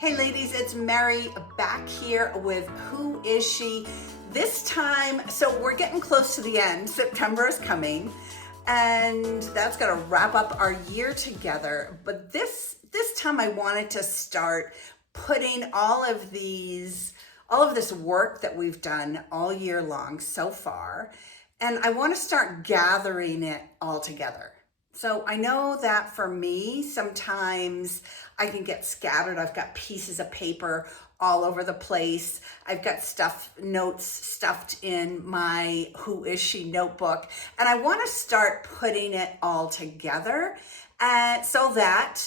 Hey ladies, it's Mary back here with Who Is She? This time, so we're getting close to the end. September is coming, and that's gonna wrap up our year together. But this time I wanted to start putting all of this work that we've done all year long so far, and I want to start gathering it all together. So I know that for me, sometimes I can get scattered. I've got pieces of paper all over the place. I've got notes stuffed in my Who Is She notebook. And I want to start putting it all together so that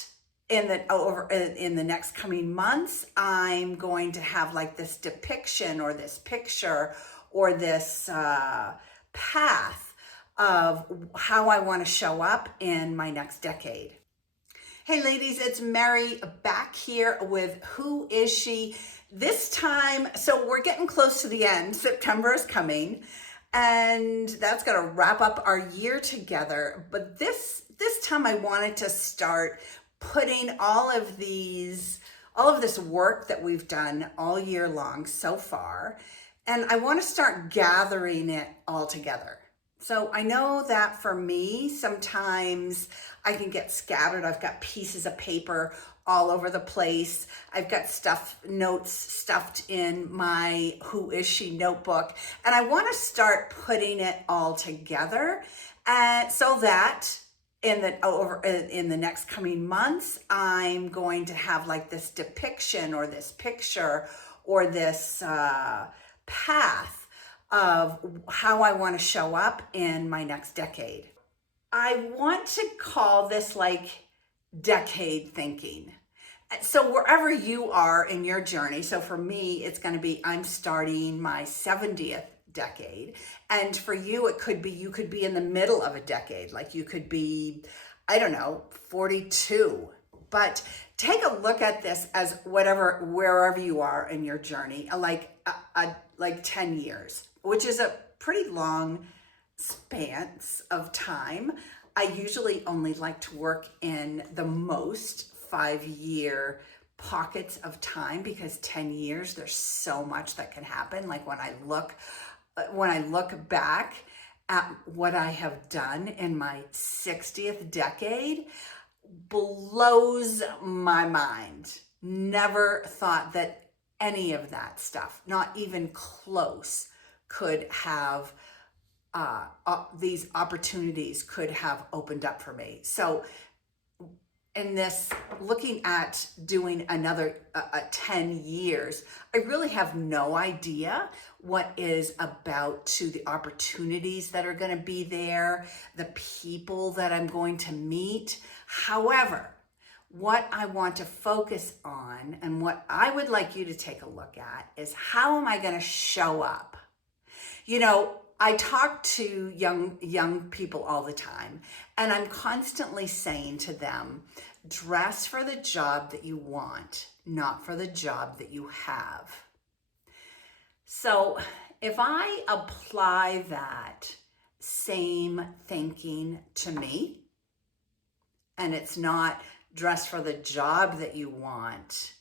in the next coming months, I'm going to have like this depiction or this picture or this path of how I want to show up in my next decade. Hey ladies, it's Mary back here with Who Is She? This time, so we're getting close to the end. September is coming, and that's going to wrap up our year together. But this time I wanted to start putting all of this work that we've done all year long so far, and I want to start gathering it all together. So I know that for me, sometimes I can get scattered. I've got pieces of paper all over the place. I've got notes stuffed in my Who Is She notebook. And I want to start putting it all together so that in the next coming months, I'm going to have like this depiction or this picture or this path of how I want to show up in my next decade. I want to call this like decade thinking. So wherever you are in your journey, so for me, it's going to be, I'm starting my 70th decade. And for you, you could be in the middle of a decade. Like you could be, I don't know, 42. But take a look at this as wherever you are in your journey, like 10 years, which is a pretty long span of time. I usually only like to work in the most 5-year pockets of time because 10 years, there's so much that can happen. Like when I look back at what I have done in my 60th decade, blows my mind. Never thought that any of that stuff, not even close, could have these opportunities could have opened up for me. So in this, looking at doing another 10 years, I really have no idea what is about to the opportunities that are going to be there, the people that I'm going to meet. However, what I want to focus on and what I would like you to take a look at is how am I going to show up? You know, I talk to young people all the time, and I'm constantly saying to them, dress for the job that you want, not for the job that you have. So if I apply that same thinking to me, and it's not dress for the job that you want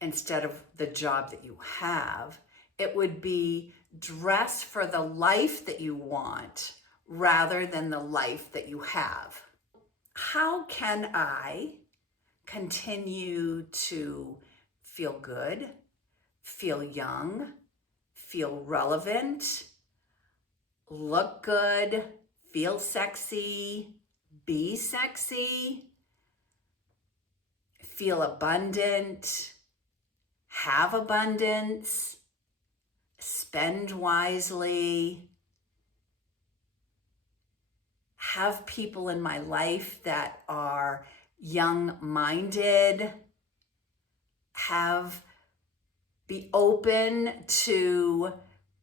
instead of the job that you have, it would be dress for the life that you want rather than the life that you have. How can I continue to feel good, feel young, feel relevant, look good, feel sexy, be sexy, feel abundant, have abundance, spend wisely, have people in my life that are young-minded, be open to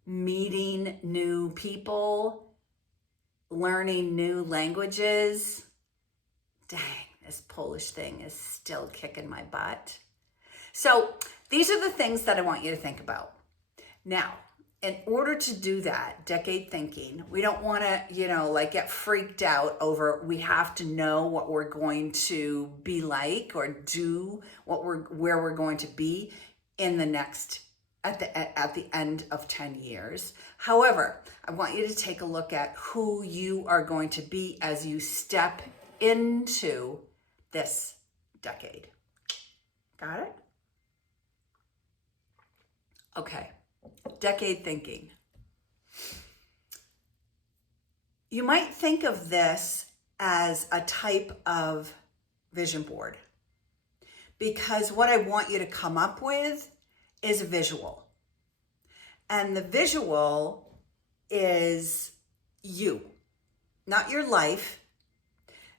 meeting new people, learning new languages. Dang, this Polish thing is still kicking my butt. So these are the things that I want you to think about. Now, in order to do that, decade thinking, we don't want to, like get freaked out over, we have to know what we're going to be like or do where we're going to be in the next, at the end of 10 years. However, I want you to take a look at who you are going to be as you step into this decade. Got it? Okay. Decade thinking. You might think of this as a type of vision board, because what I want you to come up with is a visual. And the visual is you, not your life,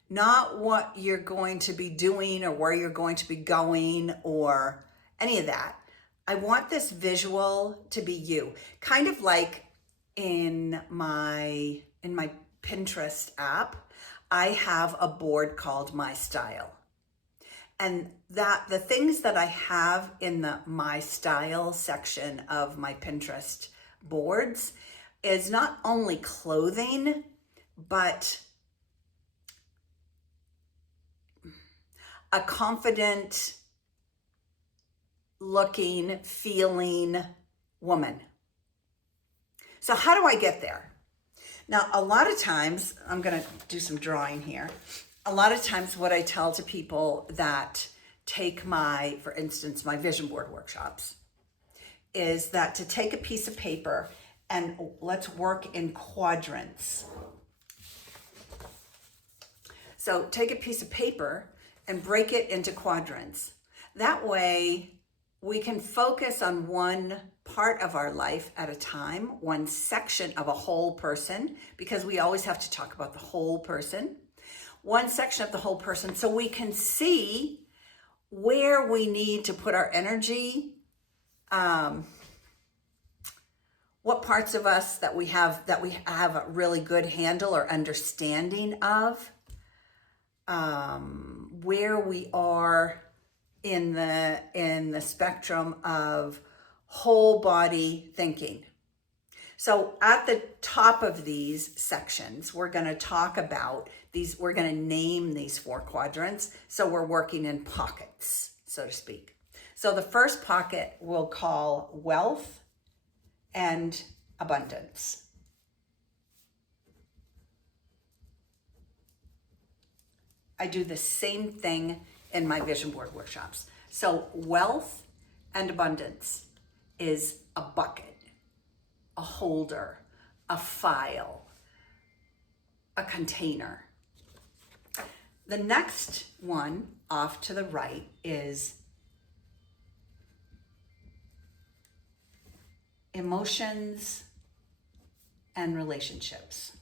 not what you're going to be doing or where you're going to be going or any of that. I want this visual to be you. Kind of like in my Pinterest app, I have a board called My Style. And that the things that I have in the My Style section of my Pinterest boards is not only clothing, but a confident looking, feeling woman. So how do I get there? Now, a lot of times, I'm going to do some drawing here. A lot of times what I tell to people that take for instance, my vision board workshops, is that to take a piece of paper and let's work in quadrants. So take a piece of paper and break it into quadrants. That way, we can focus on one part of our life at a time, one section of a whole person, because we always have to talk about the whole person, one section of the whole person, so we can see where we need to put our energy, what parts of us that we have a really good handle or understanding of, where we are in the spectrum of whole body thinking. So at the top of these sections, we're going to talk about these, we're going to name these 4 quadrants. So we're working in pockets, so to speak. So the first pocket we'll call wealth and abundance. I do the same thing in my vision board workshops. So wealth and abundance is a bucket, a holder, a file, a container. The next one off to the right is emotions and relationships.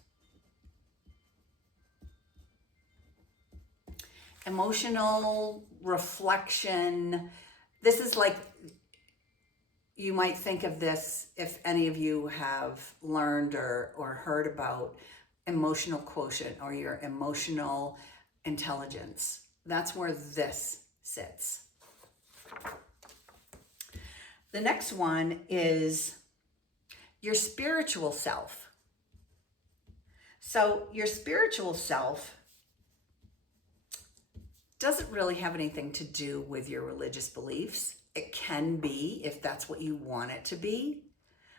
Emotional reflection. This is like, you might think of this if any of you have learned or heard about emotional quotient or your emotional intelligence. That's where this sits. The next one is your spiritual self. So your spiritual self doesn't really have anything to do with your religious beliefs. It can be if that's what you want it to be,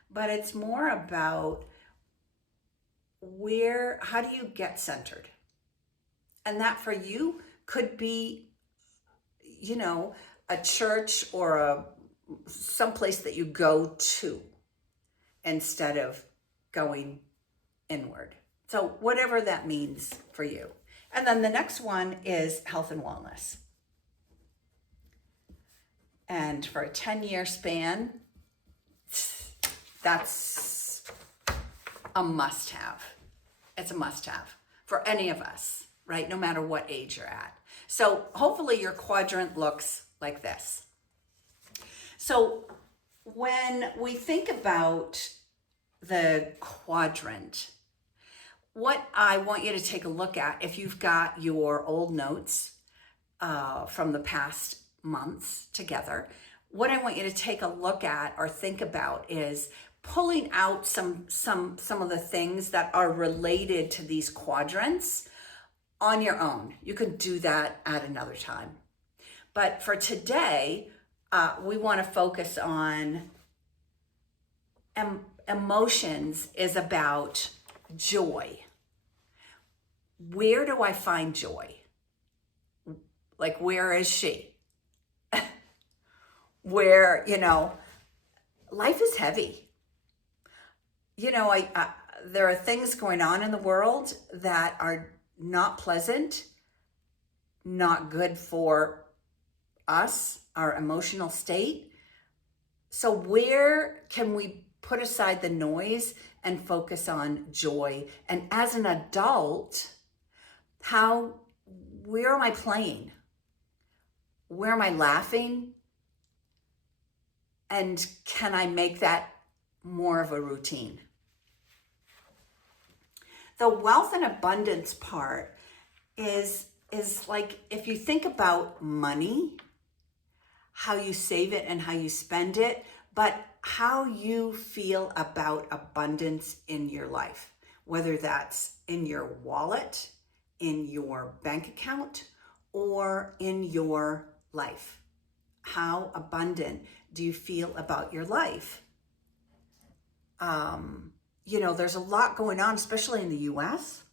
but it's more about how do you get centered? And that for you could be, a church or someplace that you go to instead of going inward. So whatever that means for you. And then the next one is health and wellness. And for a 10-year span, that's a must-have. It's a must-have for any of us, right? No matter what age you're at. So hopefully your quadrant looks like this. So when we think about the quadrant, what I want you to take a look at, if you've got your old notes from the past months together, what I want you to take a look at or think about is pulling out some of the things that are related to these quadrants on your own. You can do that at another time. But for today, we want to focus on emotions is about joy. Where do I find joy? Like, where is she? Where, life is heavy. There are things going on in the world that are not pleasant, not good for us, our emotional state. So where can we put aside the noise and focus on joy? And as an adult, where am I playing? Where am I laughing? And can I make that more of a routine? The wealth and abundance part is like, if you think about money, how you save it and how you spend it, but how you feel about abundance in your life, whether that's in your wallet, in your bank account, or in your life. How abundant do you feel about your life? There's a lot going on, especially in the US,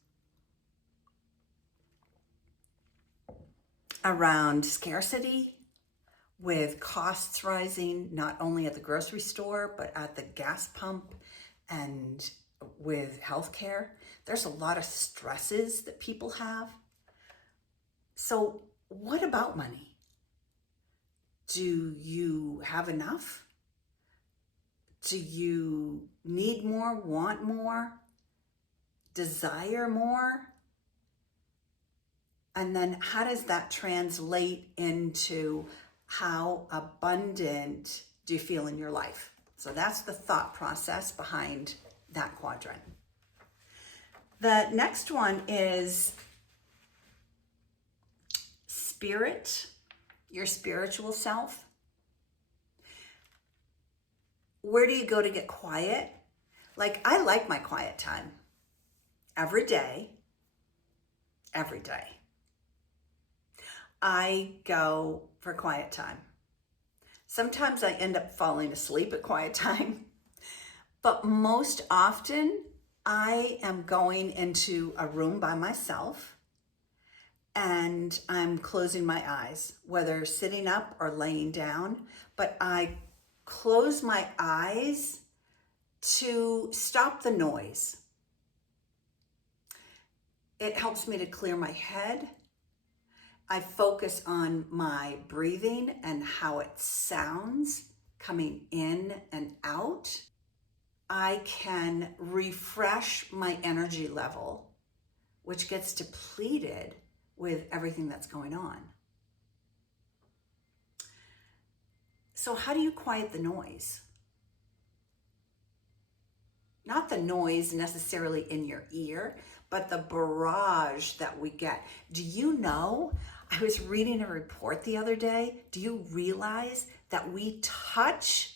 around scarcity, with costs rising, not only at the grocery store, but at the gas pump and with healthcare. There's a lot of stresses that people have. So what about money? Do you have enough? Do you need more, want more, desire more? And then how does that translate into how abundant do you feel in your life? So that's the thought process behind that quadrant. The next one is spirit, your spiritual self. Where do you go to get quiet? Like, I like my quiet time every day. I go for quiet time. Sometimes I end up falling asleep at quiet time, but most often I am going into a room by myself and I'm closing my eyes, whether sitting up or laying down, but I close my eyes to stop the noise. It helps me to clear my head. I focus on my breathing and how it sounds coming in and out. I can refresh my energy level, which gets depleted with everything that's going on. So how do you quiet the noise? Not the noise necessarily in your ear, but the barrage that we get. Do you know, I was reading a report the other day. Do you realize that we touch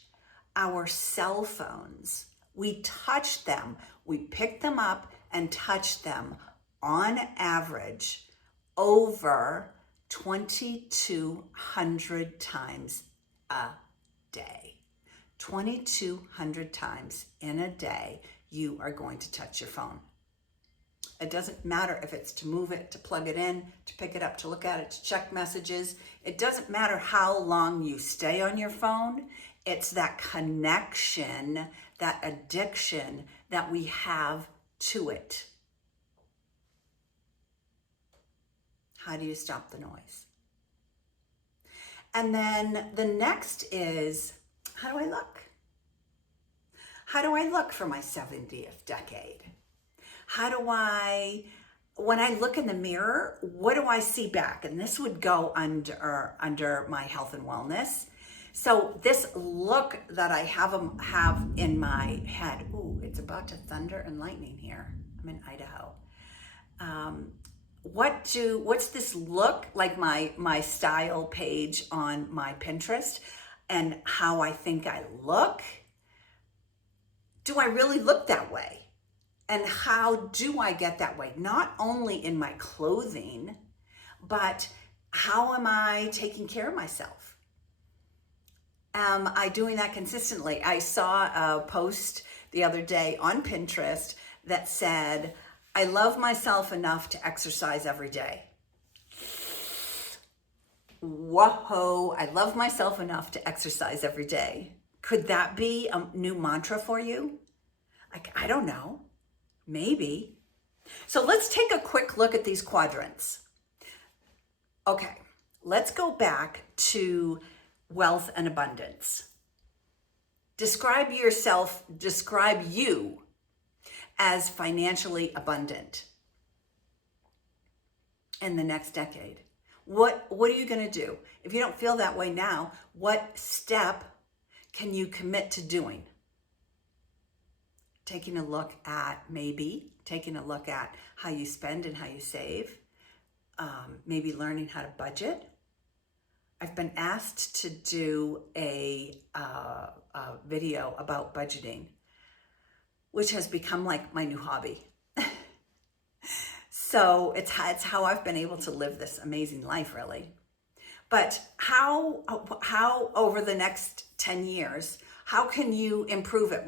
our cell phones? We touch them. We pick them up and touch them on average over 2,200 times a day. 2,200 times in a day, you are going to touch your phone. It doesn't matter if it's to move it, to plug it in, to pick it up, to look at it, to check messages. It doesn't matter how long you stay on your phone. It's that connection, that addiction that we have to it. How do you stop the noise? And then the next is, how do I look? How do I look for my 70th decade? When I look in the mirror, what do I see back? And this would go under my health and wellness. So this look that I have in my head, ooh, it's about to thunder and lightning here. I'm in Idaho. What's this look like, my style page on my Pinterest and how I think I look? do I really look that way? And how do I get that way? Not only in my clothing, but how am I taking care of myself? Am I doing that consistently? I saw a post the other day on Pinterest that said, I love myself enough to exercise every day. Whoa, I love myself enough to exercise every day. Could that be a new mantra for you? Like, I don't know. Maybe. So let's take a quick look at these quadrants. Okay, let's go back to wealth and abundance. Describe you as financially abundant in the next decade. What are you going to do? If you don't feel that way now, what step can you commit to doing? Taking a look at how you spend and how you save. Maybe learning how to budget. I've been asked to do a video about budgeting, which has become like my new hobby. So it's how I've been able to live this amazing life, really. But how over the next 10 years, how can you improve it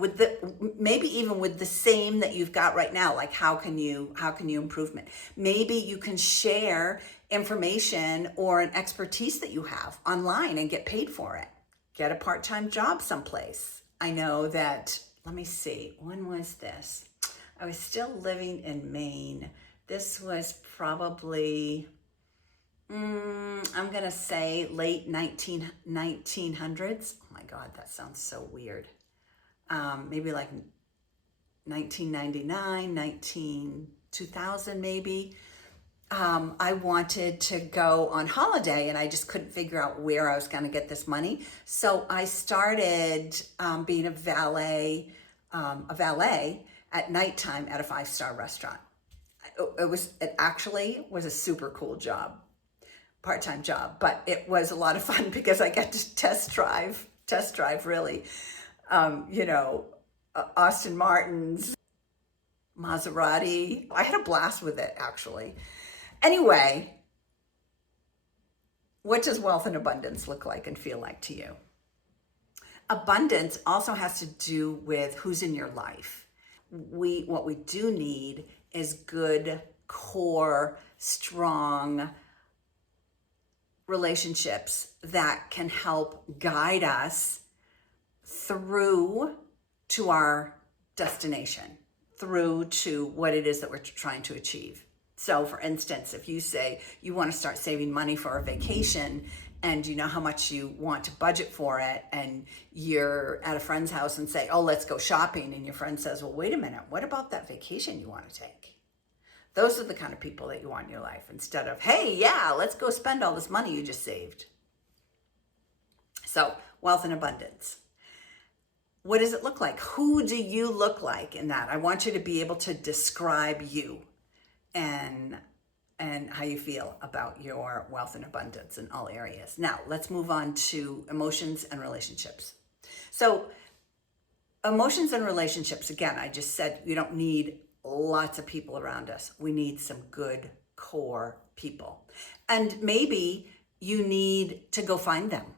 maybe even with the same that you've got right now? Like how can you improve it? Maybe you can share information or an expertise that you have online and get paid for it. Get a part-time job someplace. I know that, let me see, when was this? I was still living in Maine. This was probably, I'm gonna say late 1900s. Oh my God, that sounds so weird. Maybe like 1999, 2000 maybe. I wanted to go on holiday and I just couldn't figure out where I was gonna get this money. So I started being a valet at nighttime at a 5-star restaurant. It actually was a super cool job. Part-time job, but it was a lot of fun because I got to test drive really, Aston Martins, Maserati. I had a blast with it, actually. Anyway, what does wealth and abundance look like and feel like to you? Abundance also has to do with who's in your life. What we do need is good, core, strong relationships that can help guide us through to our destination, through to what it is that we're trying to achieve. So for instance, if you say you want to start saving money for a vacation and you know how much you want to budget for it, and you're at a friend's house and say, oh, let's go shopping, and your friend says, well, wait a minute, what about that vacation you want to take? Those are the kind of people that you want in your life, instead of, hey, yeah, let's go spend all this money you just saved. So wealth and abundance. What does it look like? Who do you look like in that? I want you to be able to describe you and how you feel about your wealth and abundance in all areas. Now, let's move on to emotions and relationships. So emotions and relationships, again, I just said you don't need lots of people around us. We need some good core people. And maybe you need to go find them.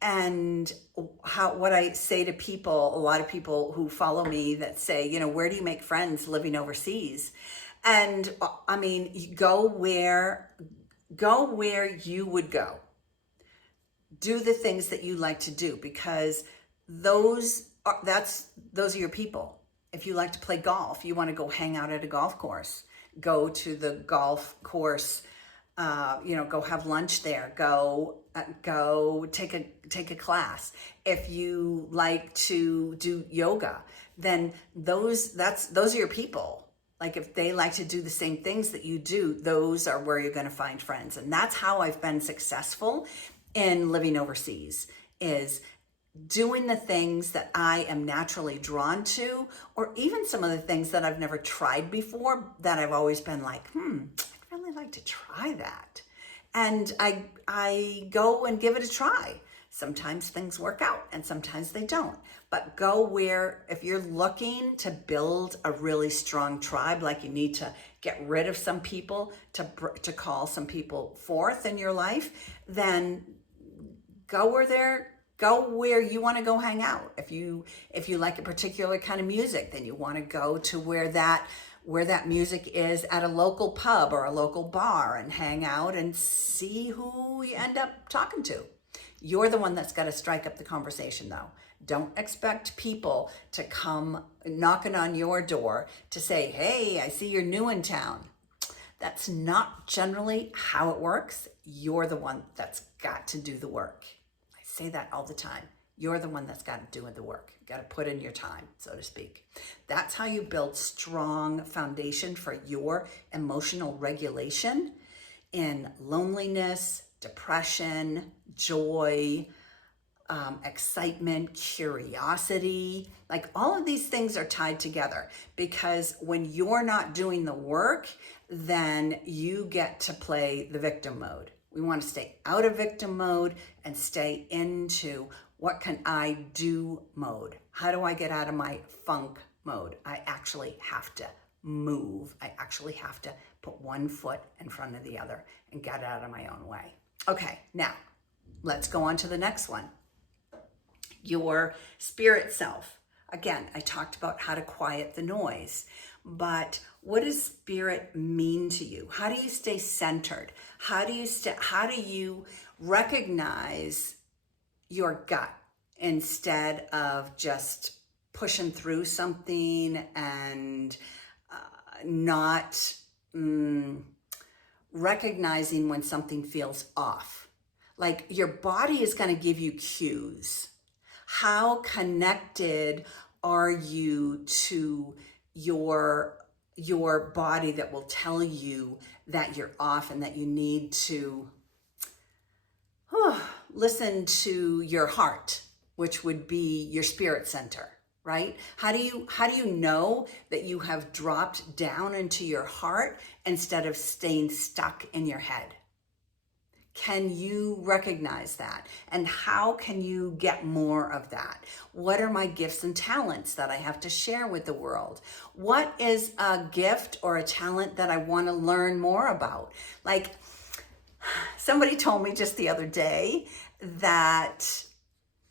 And what I say to people, a lot of people who follow me that say, where do you make friends living overseas? And I mean, go where you would go. Do the things that you like to do, because those are your people. If you like to play golf, you want to go hang out at a golf course, go to the golf course, go have lunch there, go take a class. If you like to do yoga, then those are your people. Like if they like to do the same things that you do, those are where you're going to find friends. And that's how I've been successful in living overseas, is doing the things that I am naturally drawn to, or even some of the things that I've never tried before that I've always been like, I'd really like to try that. And I go and give it a try. Sometimes things work out and sometimes they don't. But go where, if you're looking to build a really strong tribe, like you need to get rid of some people to call some people forth in your life, then go where you want to go hang out. If you like a particular kind of music, then you want to go to where that music is at a local pub or a local bar and hang out and see who you end up talking to. You're the one that's got to strike up the conversation though. Don't expect people to come knocking on your door to say, hey, I see you're new in town. That's not generally how it works. You're the one that's got to do the work. I say that all the time. You're the one that's got to do the work. You got to put in your time, so to speak. That's how you build strong foundation for your emotional regulation in loneliness, depression, joy, excitement, curiosity. Like all of these things are tied together, because when you're not doing the work, then you get to play the victim mode. We want to stay out of victim mode and stay into what can I do mode. How do I get out of my funk mode? I actually have to move. I actually have to put one foot in front of the other and get out of my own way. Okay, now let's go on to the next one. Your spirit self. Again, I talked about how to quiet the noise, but what does spirit mean to you? How do you stay centered? How do you recognize your gut instead of just pushing through something and not recognizing when something feels off? Like your body is going to give you cues. How connected are you to your body that will tell you that you're off and that you need to listen to your heart, which would be your spirit center, right? How do you know that you have dropped down into your heart instead of staying stuck in your head? Can you recognize that? And how can you get more of that? What are my gifts and talents that I have to share with the world? What is a gift or a talent that I want to learn more about? Like somebody told me just the other day that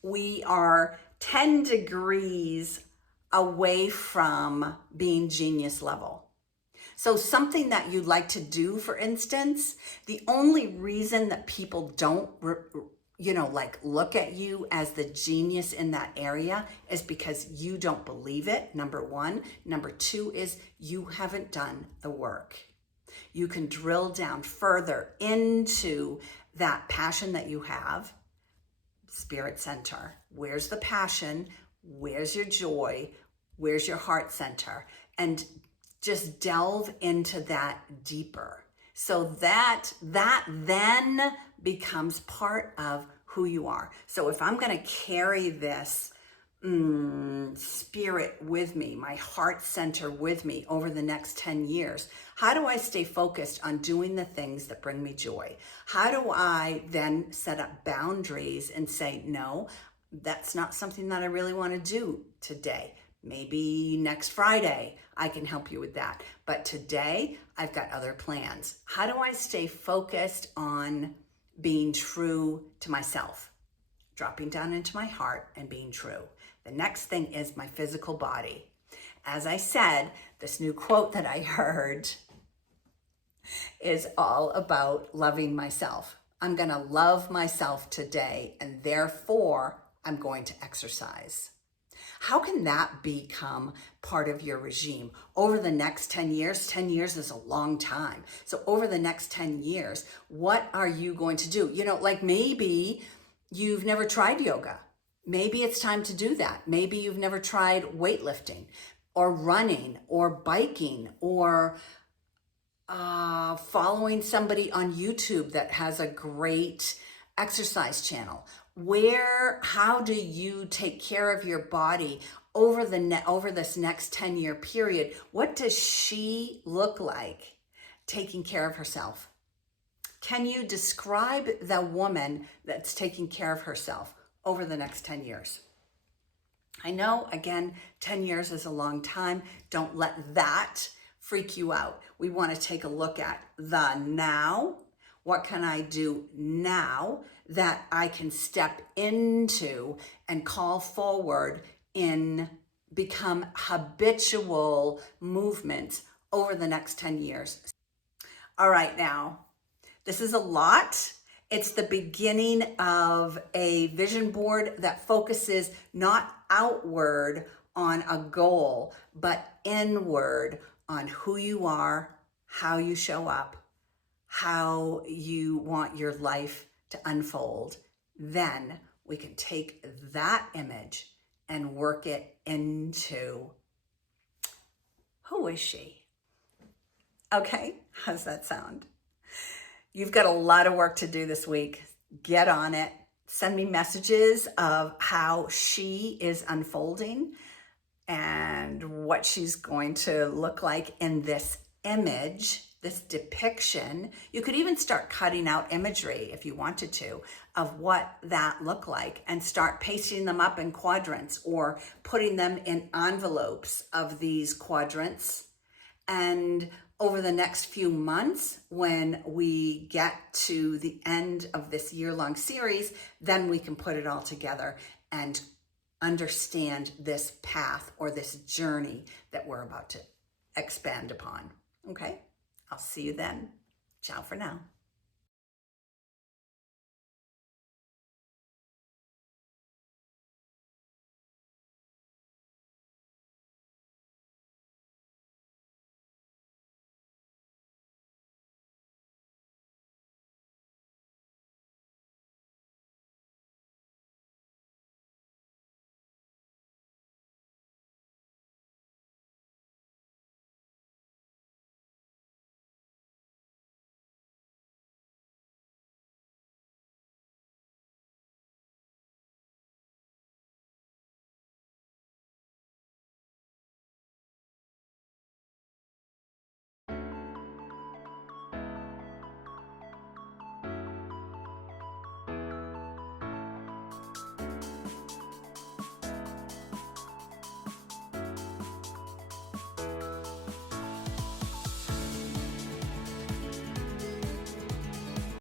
we are 10 degrees away from being genius level. So something that you like to do, for instance, the only reason that people don't, look at you as the genius in that area is because you don't believe it, number one. Number two is you haven't done the work. You can drill down further into that passion that you have, spirit center. Where's the passion? Where's your joy? Where's your heart center? And just delve into that deeper so that then becomes part of who you are. So if I'm going to carry this spirit with me, my heart center with me over the next 10 years, how do I stay focused on doing the things that bring me joy? How do I then set up boundaries and say, no, that's not something that I really want to do today. Maybe next Friday I can help you with that. But today I've got other plans. How do I stay focused on being true to myself? Dropping down into my heart and being true. The next thing is my physical body. As I said, this new quote that I heard is all about loving myself. I'm going to love myself today, and therefore I'm going to exercise. How can that become part of your regime over the next 10 years? 10 years is a long time. So over the next 10 years, what are you going to do? Like maybe you've never tried yoga. Maybe it's time to do that. Maybe you've never tried weightlifting or running or biking or following somebody on YouTube that has a great exercise channel. How do you take care of your body over this next 10-year period? What does she look like taking care of herself? Can you describe the woman that's taking care of herself over the next 10 years? I know, again, 10 years is a long time. Don't let that freak you out. We want to take a look at the now. What can I do now that I can step into and call forward in become habitual movements over the next 10 years? All right, now, this is a lot. It's the beginning of a vision board that focuses not outward on a goal, but inward on who you are, how you show up, how you want your life to unfold. Then we can take that image and work it into who is she? Okay, how's that sound? You've got a lot of work to do this week. Get on it. Send me messages of how she is unfolding and what she's going to look like in this image, this depiction. You could even start cutting out imagery if you wanted to of what that looked like and start pasting them up in quadrants or putting them in envelopes of these quadrants. And over the next few months, when we get to the end of this year-long series, then we can put it all together and understand this path or this journey that we're about to expand upon. Okay, I'll see you then. Ciao for now.